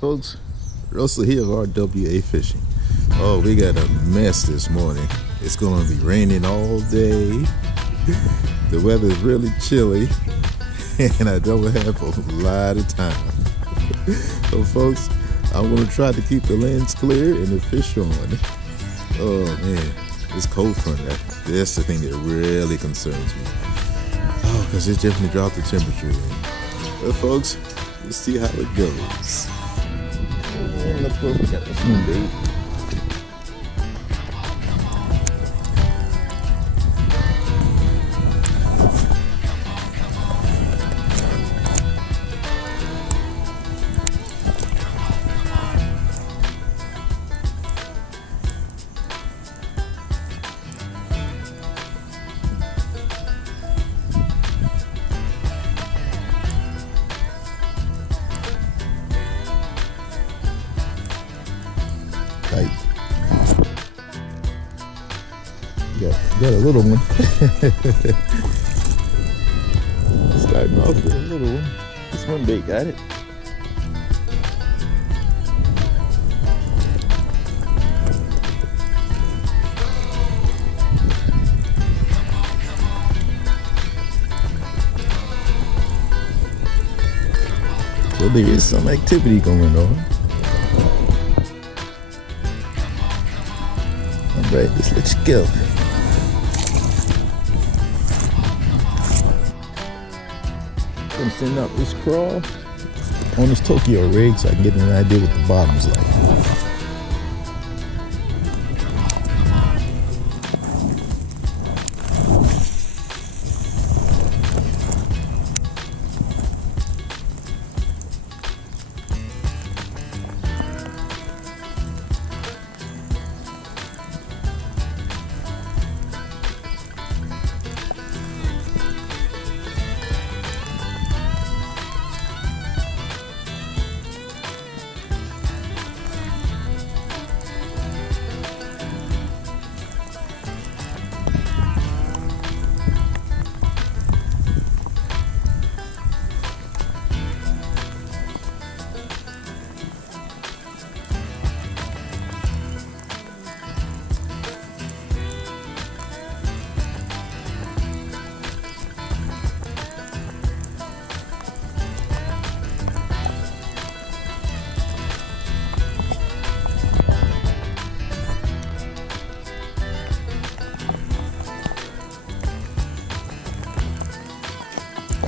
folks, Russell here of RWA Fishing. Oh, we got a mess this morning. It's going to be raining all day. The weather is really chilly, and I don't have a lot of time. So folks, I'm going to try to keep the lens clear and the fish on. Oh man, it's cold front. That's the thing that really concerns me. Oh, because it definitely dropped the temperature. But folks, let's see how it goes. And of course, we got the swim bait. Got a little one. Starting off with a little one. This one bait got it. So there is some activity going on. Alright, let's go. I'm sending out this crawl on this Tokyo rig so I can get an idea what the bottom's like.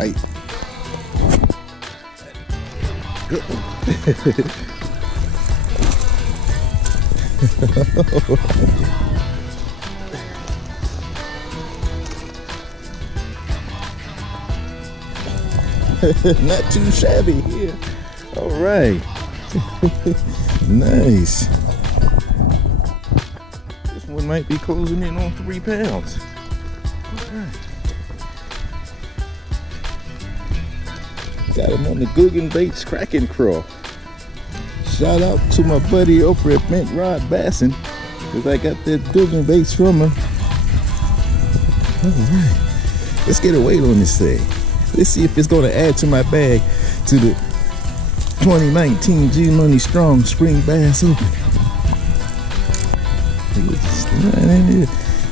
Right. Good. Not too shabby here. All right. Nice. This one might be closing in on 3 pounds. All right. Got him on the Guggen Baits Cracking Crawl. Shout out to my buddy over at Bent Rod Bassin, because I got that Guggen Baits from him. Alright, let's get a weight on this thing. Let's see if it's going to add to my bag to the 2019 G Money Strong Spring Bass Open.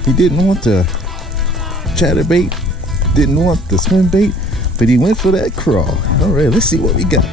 He didn't want the chatterbait, didn't want the swim bait, but he went for that crawl. All right, let's see what we got.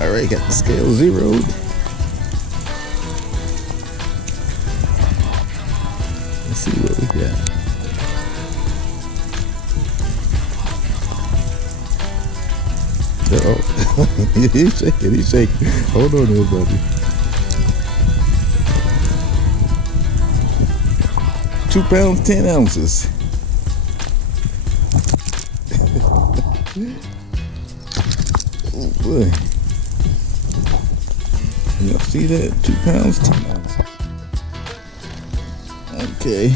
Alright, got the scale zeroed. Let's see what we got. Uh-oh. He's shaking. Hold on there, buddy. 2 pounds, 10 ounces. Oh boy. Y'all see that? 2 pounds, 10 ounces. Okay.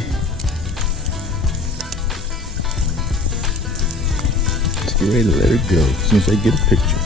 Let's get ready to let her go as soon as I get a picture.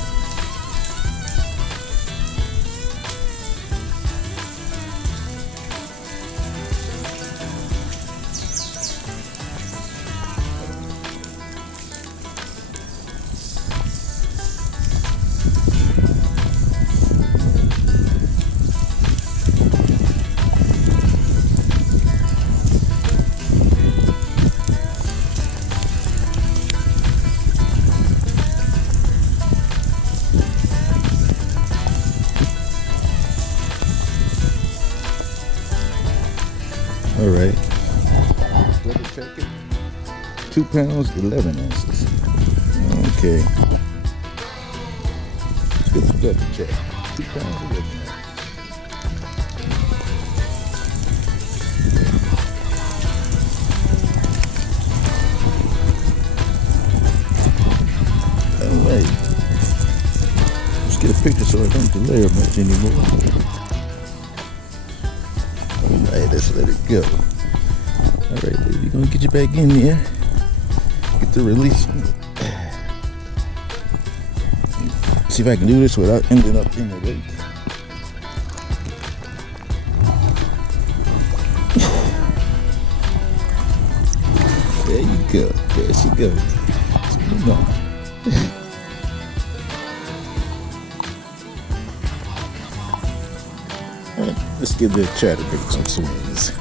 All right, double check it. 2 pounds, 11 ounces. Okay. Let's get the double check. 2 pounds, 11 ounces. All right. Let's get a picture so I don't delay her much anymore. Alright, let's let it go. Alright, baby, gonna get you back in there. Get the release. See if I can do this without ending up in the lake. There you go. There she goes. Keep going. Let's give the chatterbait some swings.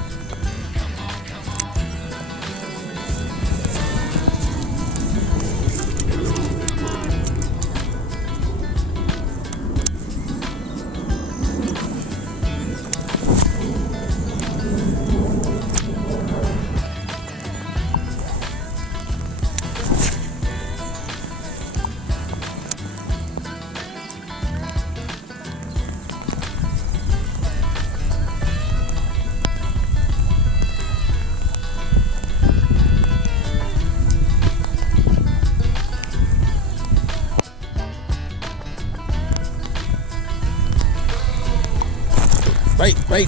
Bite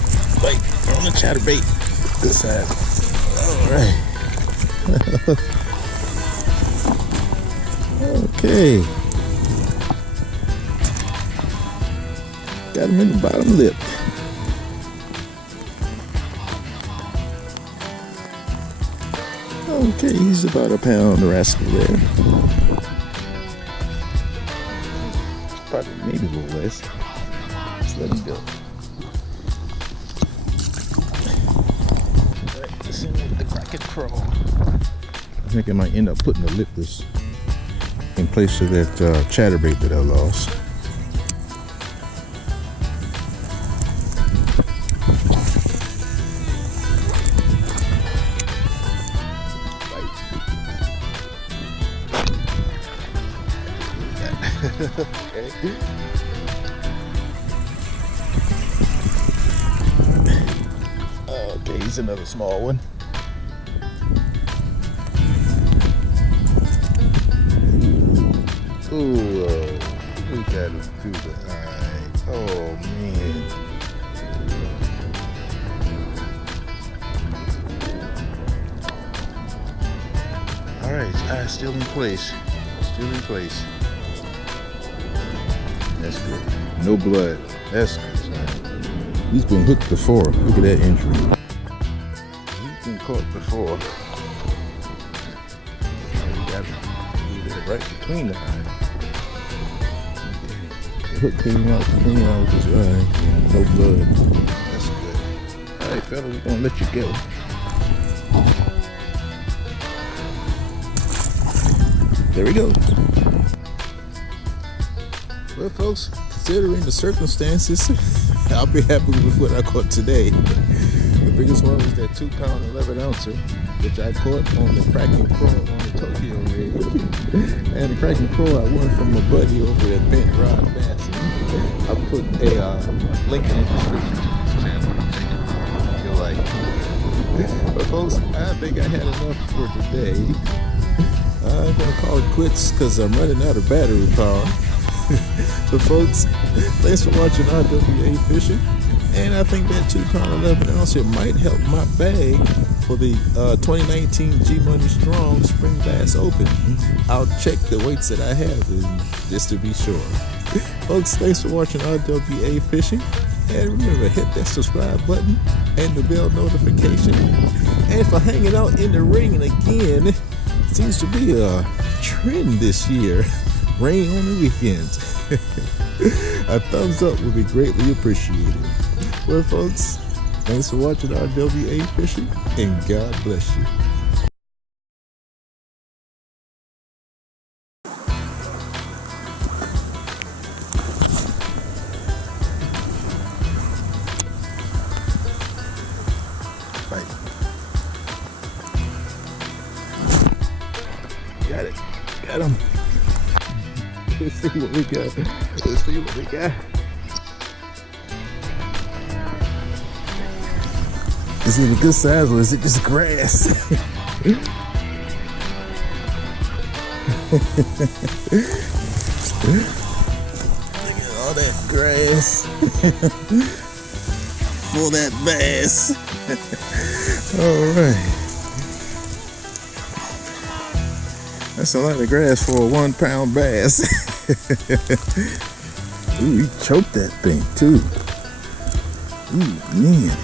on the chatterbait. This side. Alright. Okay. Got him in the bottom lip. Okay, he's about a pound, the rascal there. Probably maybe a little less. Just let him go. I think I might end up putting the lipless in place of that chatterbait that I lost. Okay, he's another small one. Ooh, look at him through the eye. Oh, man. All right, his eye's still in place. Still in place. That's good. No blood. That's good. He's been hooked before. Look at that injury. He's been caught before. Right between the eyes. The hook came out his eye. No blood. That's good. Alright, fella, we're gonna let you go. There we go. Well, folks, considering the circumstances, I'll be happy with what I caught today. The biggest one was that 2 pound 11 ouncer, which I caught on the Cracking Pro on the Tokyo rig. And the Cracking Pro I won from my buddy over at Bent Rod Bass. I put a link in the description to his channel. You'll like it. But folks, I think I had enough for today. I'm gonna call it quits because I'm running out of battery power. So folks, thanks for watching RWA Fishing. And I think that 2-pound 11 ounce here might help my bag for the 2019 G Money Strong Spring Bass Open. I'll check the weights that I have just to be sure. Folks, thanks for watching RWA Fishing. And remember, hit that subscribe button and the bell notification. And for hanging out in the rain again, it seems to be a trend this year. Rain on the weekends. A thumbs up would be greatly appreciated. Well, folks, thanks for watching RWA Fishing, and God bless you. Right. Got it. Got him. Let's see what we got. Let's see what we got. Is it a good size or is it just grass? Look at all that grass for that bass. All right. That's a lot of grass for a 1-pound bass. Ooh, he choked that thing too. Ooh, man.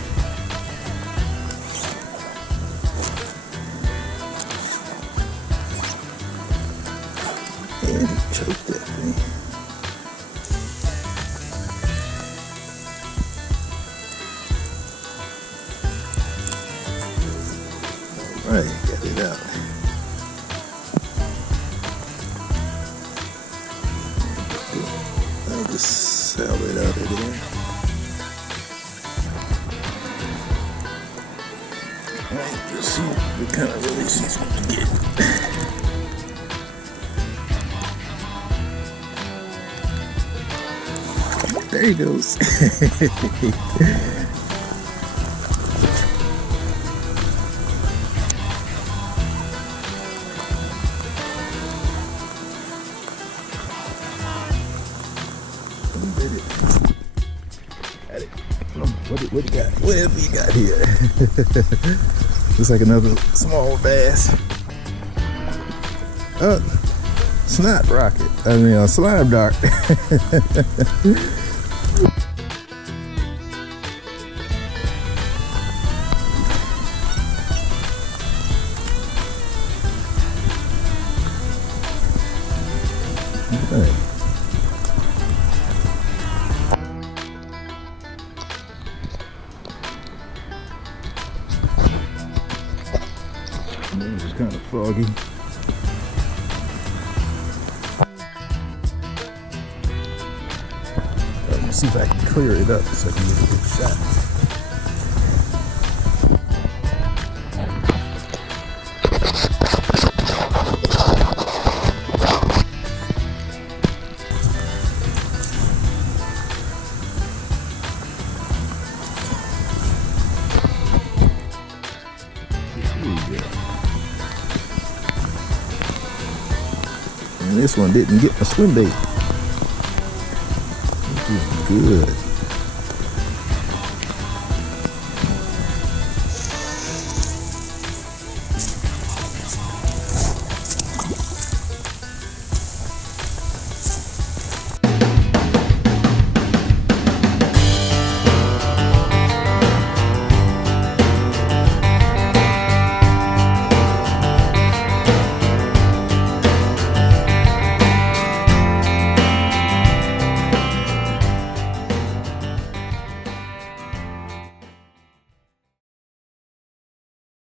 And he choked that thing. All right, got it out. I'll just sell it out of there. All right, let's see what kind of release he's going to get. There he goes. Got it. What do you got? What have you got here? Looks like another small bass. Snot rocket. I mean, a slime dart. Right. It was kind of foggy. Let me see if I can clear it up so I can get a good shot. And this one didn't get my swim bait. This is good.